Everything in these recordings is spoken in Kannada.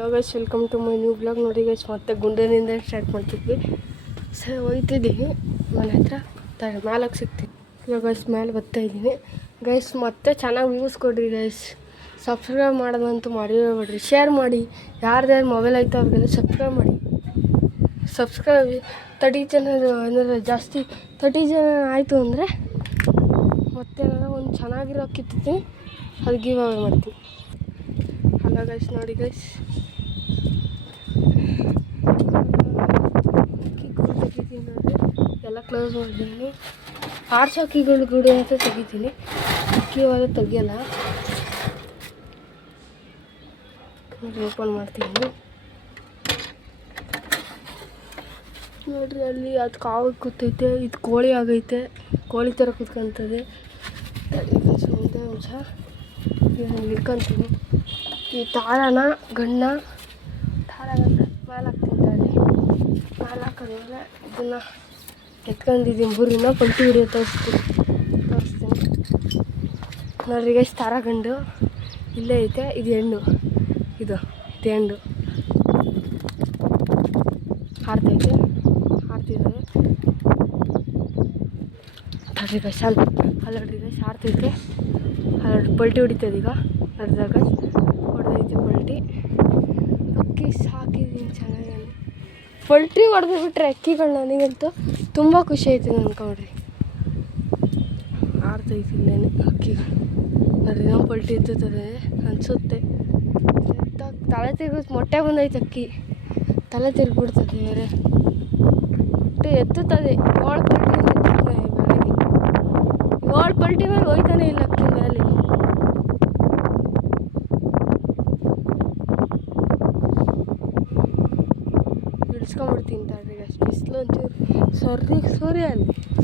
Hello guys, welcome to my new blog. ನೋಡಿ ಗೈಸ್, ಮತ್ತೆ ಗುಂಡನಿಂದ ಸ್ಟಾರ್ಟ್ ಮಾಡ್ತಿದ್ವಿ. ಸರಿ, ಹೋಗ್ತಿದ್ದೀನಿ ಮನೆ ಹತ್ರ ಮ್ಯಾಲಕ್ಕೆ ಸಿಗ್ತೀನಿ. ಇವಾಗ ಗೈಸ್ ಮೇಲೆ ಬರ್ತಾಯಿದ್ದೀನಿ. ಗೈಸ್ ಮತ್ತೆ ಚೆನ್ನಾಗಿ ವ್ಯೂಸ್ ಕೊಡ್ರಿ ಗೈಸ್. ಸಬ್ಸ್ಕ್ರೈಬ್ ಮಾಡೋದಂತೂ ಮರಿಬೇಡ್ರಿ. ಶೇರ್ ಮಾಡಿ, ಯಾರ್ದಾರು ಮೊಬೈಲ್ ಐತೆ ಅವ್ರಿಗೆಲ್ಲ ಸಬ್ಸ್ಕ್ರೈಬ್ ಮಾಡಿ. ಸಬ್ಸ್ಕ್ರೈಬ್ 30 ಜನ ಅಂದರೆ ಜಾಸ್ತಿ 30 ಜನ ಆಯಿತು ಅಂದರೆ ಮತ್ತೆ ನಾನು ಒಂದು ಚೆನ್ನಾಗಿರೋ ಕಿತ್ತೀನಿ, ಅದು ಗಿವ್ ಅವೇ ಮಾಡ್ತೀನಿ. ಹಲೋ ಗೈಸ್, ನೋಡಿ ಗೈಸ್, ಅಕ್ಕಿಗಳು ತೆಗಿತೀನಿ ನೋಡಿರಿ. ಎಲ್ಲ ಕ್ಲೋಸ್ ಮಾಡಿದ್ದೀನಿ. ಆರ್ಟ್ಸ್ ಅಕ್ಕಿಗಳು ಗುಡಿ ಅಂತ ತೆಗಿತೀನಿ, ಅಕ್ಕಿ ಒಳಗೆ ತೆಗಿಯಲ್ಲ. ಓಪನ್ ಮಾಡ್ತೀನಿ ನೋಡ್ರಿ. ಅಲ್ಲಿ ಅದು ಕಾವು ಕೂತೈತೆ, ಇದು ಕೋಳಿ ಆಗೈತೆ, ಕೋಳಿ ಥರ ಕೂತ್ಕೊಂತದೆ. ಒಂದೇ ನಿಮಿಷ ಇಟ್ಕೊತೀನಿ. ಈ ತಾಳನ ಗಣ್ಣ ಮೇಲೆ ಹಾಕ್ತೀನಿ. ಮೇಲೆ ಹಾಕೋದ್ಮೇಲೆ ಇದನ್ನು ಎತ್ಕೊಂಡಿದ್ದೀನಿ. ಬುರಿನ ಪಲ್ಟಿ ಹಿಡಿಯೋ ತೋರಿಸ್ತೀನಿ ನೋಡ್ರಿ ಗೈಸ್. ತಾರ ಗಂಡು ಇಲ್ಲೇ ಐತೆ, ಇದು ಹೆಣ್ಣು. ಇದು ಹೆಣ್ಣು ಹಾರ್ತಿದ್ದಾವೆ ನೋಡ್ರಿ ಗೈಸ್. ಅಲ್ಲಿ ನೋಡ್ರಿ ಗೈಸ್, ಹಾರ್ತೈತೆ. ಅಲ್ಲಿ ಪಲ್ಟಿ ಹೊಡಿತದೆ ಈಗ. ನೋಡಿದಾಗ ಹೊಡೆದೈತೆ ಪಲ್ಟಿ. ಅಕ್ಕಿ ಸಾಕಿದ್ದೀನಿ ಚೆನ್ನಾಗಿ. ಪಲ್ಟಿ ಹೊಡೆದು ಬಿಟ್ರೆ ಅಕ್ಕಿಗಳು ನನಗಂತೂ ತುಂಬ ಖುಷಿ ಆಯ್ತು ಅನ್ಕೊಂಡ್ರಿ. ಆರ್ತೈತಿ ಇಲ್ಲೇನೆ ಅಕ್ಕಿಗಳು ನೋಡ್ರಿ. ನಾವು ಪಲ್ಟಿ ಎತ್ತುತ್ತದೆ ಅನಿಸುತ್ತೆ. ತಲೆ ತಿರ್ಗಿಸ್ ಮೊಟ್ಟೆ ಬಂದೈತೆ ಅಕ್ಕಿ. ತಲೆ ತಿರ್ಗಿಬಿಡ್ತದೆ ಬೇರೆ. ಮೊಟ್ಟೆ ಎತ್ತುತ್ತದೆ. 7 ಪಲ್ಟಿ ಮೇಲೆ ಹೋಯ್ತಾನೆ ಇಲ್ಲ ಅಕ್ಕಿ ಮೇಲೆ. ಇಳಿಸ್ಕೊಂಡ್ಬಿಡ್ತೀನಿ ತಡ್ರಿ. ಅಷ್ಟು ಬಿಸಿಲು ಒಂಚೂರು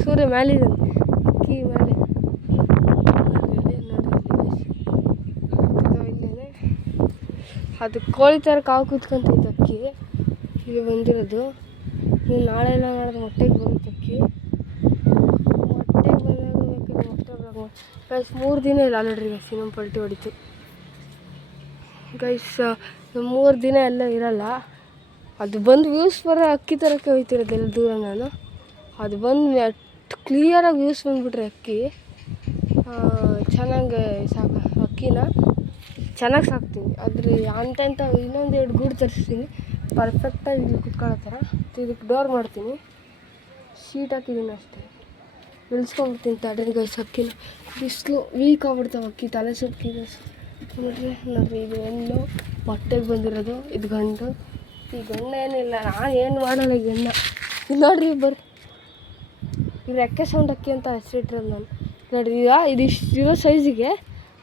ಸೂರ್ಯ ಮೇಲಿದ್ದಾನೆ ಅಕ್ಕಿ ಮೇಲೆ. ಇಲ್ಲೇನೆ ಅದು ಕೋಳಿ ಥರ ಕಾವು ಕೂತ್ಕೊಂತೈತೆ ಅಕ್ಕಿ. ಇಲ್ಲಿ ಬಂದಿರೋದು. ನೀವು ನಾಳೆ ಎಲ್ಲ ಮಾಡಿದ್ರೆ ಮೊಟ್ಟೆಗೆ ಬರುತ್ತೆ ಅಕ್ಕಿ. ಮೊಟ್ಟೆಗೆ ಬಂದಾಗ ಗೈಸ್ 3 ದಿನ ಇಲ್ಲ ನೋಡ್ರಿ ಗೈಸ್. ಇನ್ನೊಂದು ಪಲ್ಟಿ ಹೊಡಿತು ಗೈಸ್. 3 ದಿನ ಎಲ್ಲ ಇರಲ್ಲ. ಅದು ಬಂದು ವ್ಯೂಸ್ ಬರೋ ಅಕ್ಕಿ ಥರಕ್ಕೆ ಹೋಯ್ತಿರೋದೆಲ್ಲ ದೂರ ನಾನು. ಅದು ಬಂದು ಕ್ಲಿಯರಾಗಿ ವ್ಯೂಸ್ ಬಂದುಬಿಟ್ರೆ ಅಕ್ಕಿ ಚೆನ್ನಾಗಿ ಅಕ್ಕಿನ ಚೆನ್ನಾಗಿ ಸಾಕ್ತೀನಿ. ಅದ್ರ ಅಂಥ ಇನ್ನೊಂದು 2 ಗೂಡು ತರಿಸ್ತೀನಿ ಪರ್ಫೆಕ್ಟಾಗಿ ಇಲ್ಲಿ ಕುತ್ಕೊಳ್ಳೋ ಥರ. ಇದಕ್ಕೆ ಡೋರ್ ಮಾಡ್ತೀನಿ, ಶೀಟ್ ಹಾಕಿದ್ದೀನಿ ಅಷ್ಟೇ. ಇಳಿಸ್ಕೊಂಡ್ಬಿಡ್ತೀನಿ ತಡ್ರಿ ಗೈಸ್. ಅಕ್ಕಿನ ಬಿಸಿಲು ವೀಕ್ ಆಗ್ಬಿಡ್ತಾವೆ ಅಕ್ಕಿ. ತಲೆ ಸುಕ್ಕಿದೆ ನೋಡ್ರಿ. ಇದು ಹೆಣ್ಣು ಮೊಟ್ಟೆಗೆ ಬಂದಿರೋದು. ಇದು ಗಂಡು. ಈ ಗಂಡ ಏನಿಲ್ಲ, ನಾನು ಏನು ಮಾಡಲ್ಲ ಈ ಗಂಡ. ಇದು ನೋಡ್ರಿ ಬರ್ರಿ. ಇದು ರೆಕ್ಕೆ ಸೌಂಡ್ ಅಕ್ಕಿ ಅಂತ ಹೆಸರಿಟ್ಟಿರೋದು ನಾನು. ನೋಡ್ರಿ ಈಗ ಇದಿರೋ ಸೈಜಿಗೆ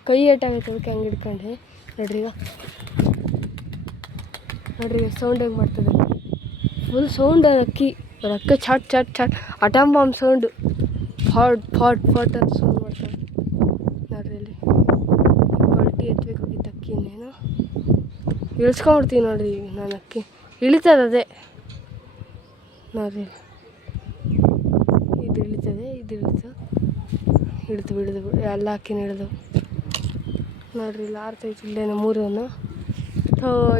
ಕೈ ಏಟಾಗೈತೆ, ಅದಕ್ಕೆ ಹಂಗೆ ಹಿಡ್ಕೊಂಡೆ ನೋಡ್ರಿ. ನೋಡ್ರಿ ಸೌಂಡ್ ಹೆಂಗೆ ಮಾಡ್ತದೆ. ಫುಲ್ ಸೌಂಡ್ ಅದು ಅಕ್ಕಿ. ರೆಕ್ಕೆ ಚಾಟ್ ಚಾಟ್ ಚಾಟ್ ಅಟಮ್ ಬಾಂಬ್ ಸೌಂಡು. ಫಾಟ್ ಅಂತ ಸೌಂಡ್ ಮಾಡ್ತಾರೆ ನೋಡ್ರಿ. ಇಲ್ಲಿ ಪಲ್ಟಿ ಎತ್ತಬೇಕಾಗಿತ್ತು ಅಕ್ಕಿ. ಇನ್ನೇನು ಇಳಿಸ್ಕೊಂಡ್ಬಿಡ್ತೀನಿ ನೋಡ್ರಿ. ಈಗ ನಾನು ಅಕ್ಕಿ ಇಳಿತದೆ ಅದೇ ನೋಡ್ರಿ. ಇದು ಇಳಿತದೆ, ಇದು ಹಿಡಿದು ಎಲ್ಲ ಅಕ್ಕಿನ ಹಿಡಿದು ನೋಡ್ರಿ. ಇಲ್ಲಿ ಆರ್ತೈತಿ ಇಲ್ಲೇನೋ 3.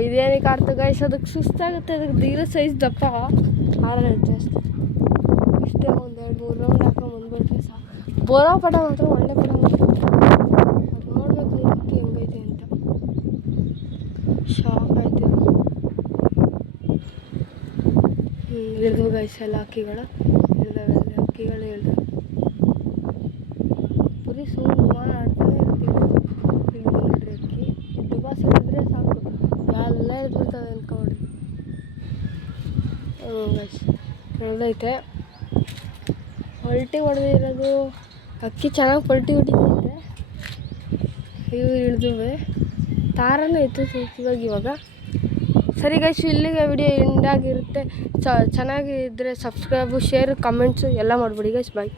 ಇದೇನಕ್ಕೆ ಆರ್ತ ಗೈಸ್, ಅದಕ್ಕೆ ಸುಸ್ತಾಗುತ್ತೆ. ಅದಕ್ಕೆ ದೀರೋ ಸೈಜ್ ದಪ್ಪ ಆರಲ್ಲ ಜಾಸ್ತಿ. ಇಷ್ಟೇ 1-2-3 ರೌಂಡ್ ಹಾಕೊಂಡ್ಬಂದ್ಬಿಟ್ರೆ ಸಾಕು. ಬೋರಾ ಪಟ ಮಾತ್ರ ಒಳ್ಳೆ ಪಟ ಮಾತ್ರ. ಅದು ನೋಡ್ಬೇಕು ನೀವು ಅಕ್ಕಿ ಹೆಂಗೈತೆ ಅಂತ. ಶಾಕ್ ಆಯ್ತು. ಇಳಿದ್ವು ಗೈಸ್ ಎಲ್ಲ ಅಕ್ಕಿಗಳು. ಅಕ್ಕಿಗಳು ಇಳಿದು ಬರೀ ಸೌಂಡ್ ಮಾಡ್ತಾನೆ ಇರ್ತೀವಿ. ಇಳಿದು ನೋಡ್ರಿ ಅಕ್ಕಿ. ಇದು ಬಾಸ್ ಹಿಡಿದ್ರೆ ಸಾಕು, ಎಲ್ಲ ಹಿಡಿದ್ಬಿಡ್ತವೆ ಅನ್ಕೊಂಡ್ರಿ. ಗೈಸ್ ಇಳಿದೈತೆ. ಪಲ್ಟಿ ಹೊಡೆದಿರೋದು ಅಕ್ಕಿ ಚೆನ್ನಾಗಿ ಪಲ್ಟಿ ಹೊಡಿತೈತೆ. ಇವು ಇಳಿದುವೆ. ತಾರನೂ ಎತ್ತುತ್ತೈತೆ ಇವಾಗ. ಸರಿ ಗೈಸ್, ಇಲ್ಲಿಗೆ ವಿಡಿಯೋ ಎಂಡಾಗಿರುತ್ತೆ. ಚೆನ್ನಾಗಿದ್ದರೆ ಸಬ್ಸ್ಕ್ರೈಬು, ಶೇರು, ಕಮೆಂಟ್ಸು ಎಲ್ಲ ಮಾಡಿಬಿಡಿ ಗೈಸ್. ಬಾಯ್.